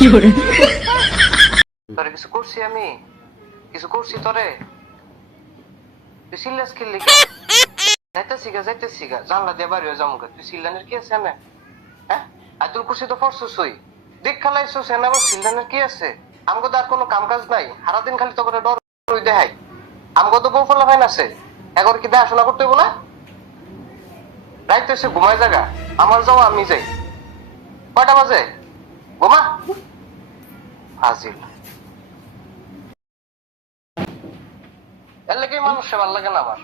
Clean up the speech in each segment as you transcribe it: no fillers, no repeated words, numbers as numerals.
তোরে কিছু করছি আমি? কিছু করছি তোরে? তুই সিল্লাস খেললি? যাইতেছি গা জানলা দিয়ে বাড়ি হয়ে যাবো। তুই সিল্লানের কি আছে না? হ্যাঁ, আর তোর করছি তো ফরসুস হই দেখ খেলাইছিস এনে আবার সিল্লানের কি আছে? আমগো তো আর কোনো কাম কাজ নাই, সারাদিন খালি তো করে ডর দেখাই। আমগো তো বউ ফলা ফাইন আছে, এখন কি দেখাশোনা করতে বলে? রাইতে এসে ঘুমায় জায়গা, আমার যাও আমি যাই। কয়টা বাজে? ঘুমা ফাজিল। এর লেগে মানুষে ভাল লাগে না আমার।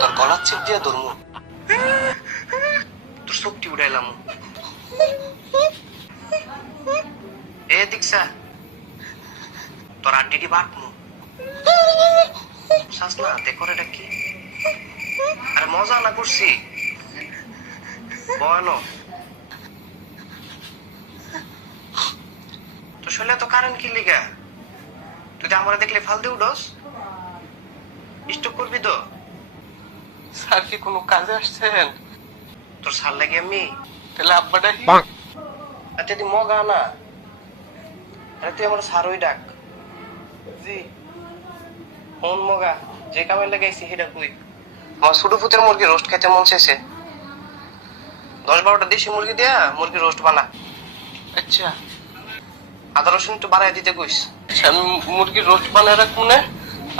তোর গলার চিপ দিয়ে ধরমু, তোর শক্তি উড়াইলাম। এ দীক্ষা, তোর আড্ডিটি বাটমু। শ্বাস না দেখো এটা কি? আরে মজা না করছি বয়ানো। তো শরীরে তো কারেন্ট কি লিগা? তুই তো আমার দেখলে ফাল দিয়ে উঠোস, স্টপ করবি তো। স্যার কি কোনো কাজে আসছেন? তোর সার লাগে আমি তাহলে আব্বাটা আচ্ছা তুই মগা না, আরে তুই আমার সারই ডাক। জি কোন মগা? যে কামে লাগাইছি সেটা কই? আমার ছোট ফুতের মুরগি রোস্ট খেতে মন চেয়েছে, 10-12টা দেশি মুরগি দিয়া মুরগি রোস্ট বানা। আচ্ছা আদা রসুন একটু বাড়াই দিতে কইস। আচ্ছা আমি মুরগির রোস্ট বানায় রাখবো না,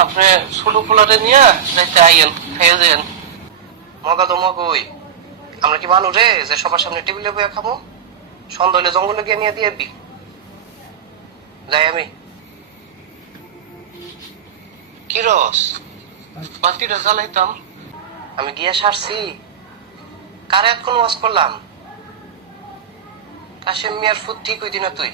আপনি ছোট পোলারে নিয়ে যাইতে আইয়েন, খাইয়ে যাইয়েন। মগা তো মগই, আমরা কি মানুষ রে যে সবার সামনে টেবিলে বইয়া খাবো? সন্ধ্যা হলে জঙ্গলে গিয়ে নিয়ে দিয়ে যাই আমি। কি রস বাতিটা জ্বালাইতাম আমি গিয়া সারছি। কারে এখন ওয়াজ করলাম? কাশেম মিয়ার ফুট ঠিক হইতি না তুই?